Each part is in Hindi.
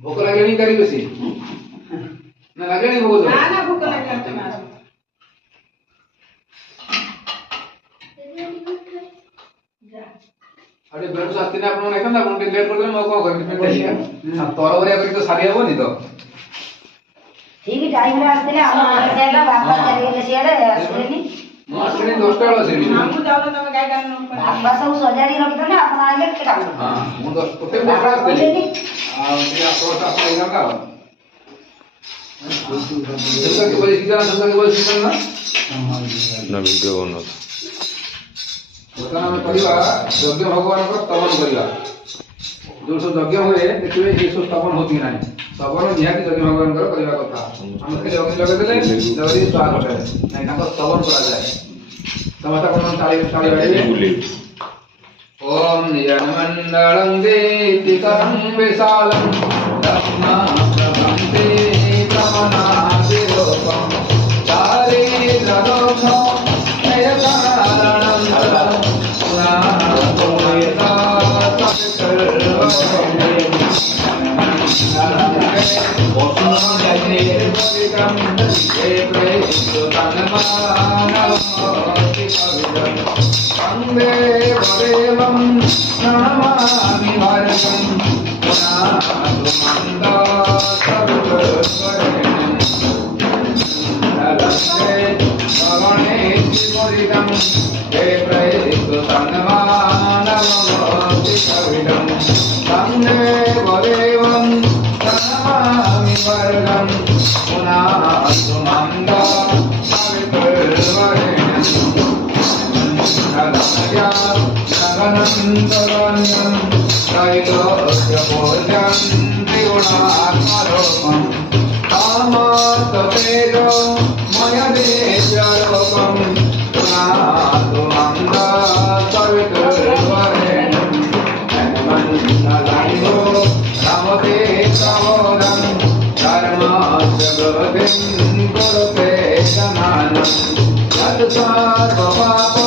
भूक लागली करी कशी ना लागली नाही भूक ना ना भूक लागली तुम्हाला अरे बेड साथी ने आपण एकंदा आपण लेट करले मग को करनी पेंट हां तोर वरिया करी तो सारी हबो नहीं तो ठीक है टाइम रे आते हम जाएगा बापा चले सियाड़े आसलेनी ମୁଁ ଆସିନି 10ଟା ବେଳେ ଆସିନି ଆମକୁ ଯାଉନ ତମେ ଗାଈ ଗାଈ ନ बापा सब सजाड़ी रखिथले ଆପଣ आइले के काम हां ମୁଁ 10 प्रत्येक 10ଟା ଆସିଲି ଆଉ ଟିକେ ଆସୋଟା ଆସିଲା का दुर्गा के बजे सीजन दुर्गा के बजे सीजन ना वीडियो बनो वर्तमान में पढ़िबा यज्ञ भगवान को स्तवन करिबा जो सब यज्ञ हुए देखिबे ये सब स्तवन होती नाही स्तवन निहाती यज्ञ भगवान को करिबा कथा हम के यज्ञ लगे देले जवरी स्वागत है नहीं ताको स्तवन करा जाए समस्त कोन ताली ताली बाजे ओम नियमंडलं देतिकं विशालं लक्ष्मा प्रभंते तमनादिरोपं चारे द्रदोषो नयकारणं पुनातोयता वन्दे वदेवं नमामि भारतं पुनातु मन्दा सर्वस्वरेणं नलस्ते भगवने त्रिपुरितं हे प्रयेतु तन्मानवमोति कविडं वन्दे वदेवं नमामि भारतं पुनातु मन्दा सर्वस्वरेणं नगनन्दरण्यं त्रैलोक्यभोजं त्रिगुणात्मरूपं कामस्ततेजो मयदेव्यरूपं पुनातु मन्दा सवितुर्वरेण्यं मन्नलायो रमते प्रबोधं धर्मस्य गतिं कुरुते शमानं यत् सर्वपापो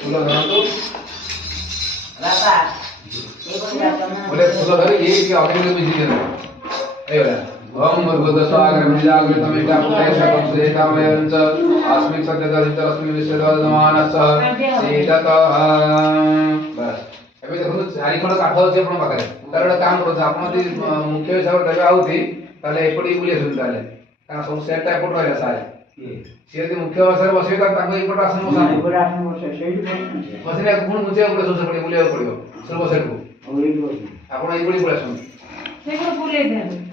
ଫୁଲ ଧରନ୍ତୁ ବାପା ଏଇପଟେ ବାପା ନା ଗୋଟେ ଫୁଲ ଧରିକି ଟିକେ ଅଗ୍ନିରେ ବିଜି ଦିଅନ୍ତୁ ହେଇଗଲା ଓମ୍ ଭୂର୍ଭୁବଃ ସ୍ୱାହା ମିଜାଗୃତମିତା ପୁତ୍ରେଶ କଂସେତାମୟଞ୍ଚ अस्मिन् सत्यदरितरस्मिन् विश्वदमानसः सीततः बस ଏବେ ଦେଖନ୍ତୁ ଚାରି ଖଣ୍ଡ କାଠ ଅଛି ଆପଣଙ୍କ ପାଖରେ ତାର ଗୋଟେ କାମ କରନ୍ତୁ ଆପଣ ଯଦି ମୁଖ୍ୟ ହିସାବରେ ଦେବା ହଉଛି ତାହେଲେ ଏପଟେ ବୁଲି ଆସନ୍ତୁ ତାହେଲେ କାରଣ ସବୁ ସେଟ୍ଟା ଏପଟେ ରହିଲା ସାର୍ ସିଏ ଯଦି ମୁଖ୍ୟ ଭାଷାରେ ବସିବେ ତାହେଲେ ତାଙ୍କୁ ଏପଟେ ଆସନ ବସିଲେ ପୁଣି ବୁଝିବାକୁ ପଡ଼ିବ ସବୁ ସେପଟେ ବୁଲିବାକୁ ପଡ଼ିବ ସବୁ ସେଟ୍କୁ ଆପଣ ଏଇଭଳି ପଳେଇ ଆସନ୍ତୁ ସେଗୁলো ବୁଲେଇ ଦେବେ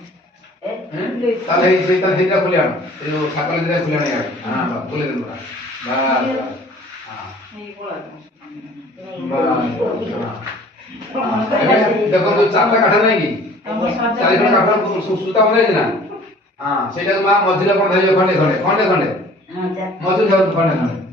ତାହେଲେ ସେଇଟା ଖୋଲି ଆଣ ଏ ଯୋଉ ଠାକୁର ଦିଟା ଖୋଲି ଆଣ ଇଆଡ଼େ ହଁ ଖୋଲି ଦେନ୍ତୁ ବାସ୍ ଏଇ ବୋଳା ଦେଖନ୍ତୁ ଚାରିଟା କାଠ ନାହିଁ କି ଚାରି ଖଣ୍ଡ କାଠ ସୂତା ବନ୍ଧା ହେଇଛି ନା ହଁ ସେଇଟାକୁ ମା ମଝିରେ ଆପଣ ଧରିବେ ଖଣ୍ଡେ ଖଣ୍ଡେ ଖଣ୍ଡେ ଖଣ୍ଡେ ହଁ ଯା ମଝିରେ ଧରନ୍ତୁ ଖଣ୍ଡେ ଖଣ୍ଡେ